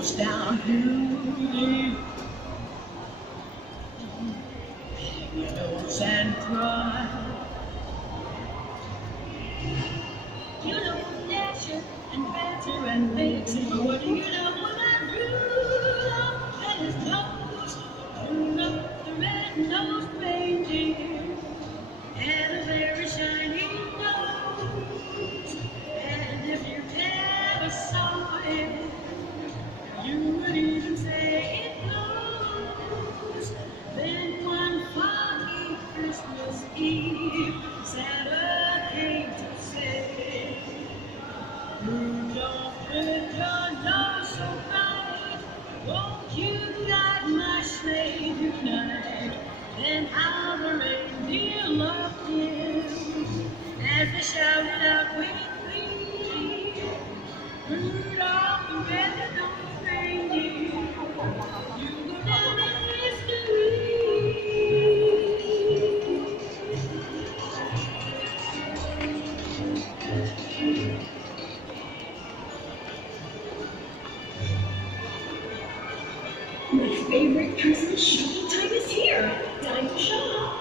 goes down to the windows and cry. You know Dasher and Prancer and Vixen, but what do you know about Rudolph and his nose? Rudolph the red-nosed reindeer had a very shiny nose, and if you ever saw it, you would even say it glows. Then one foggy Christmas Eve, Santa came to say, Rudolph, with your nose so bright, won't you guide my sleigh tonight? Then how the reindeer loved him as they shouted out with glee, Rudolph the red-nosed reindeer, you go down in history. My favorite Christmas shopping time is here. Time to shop.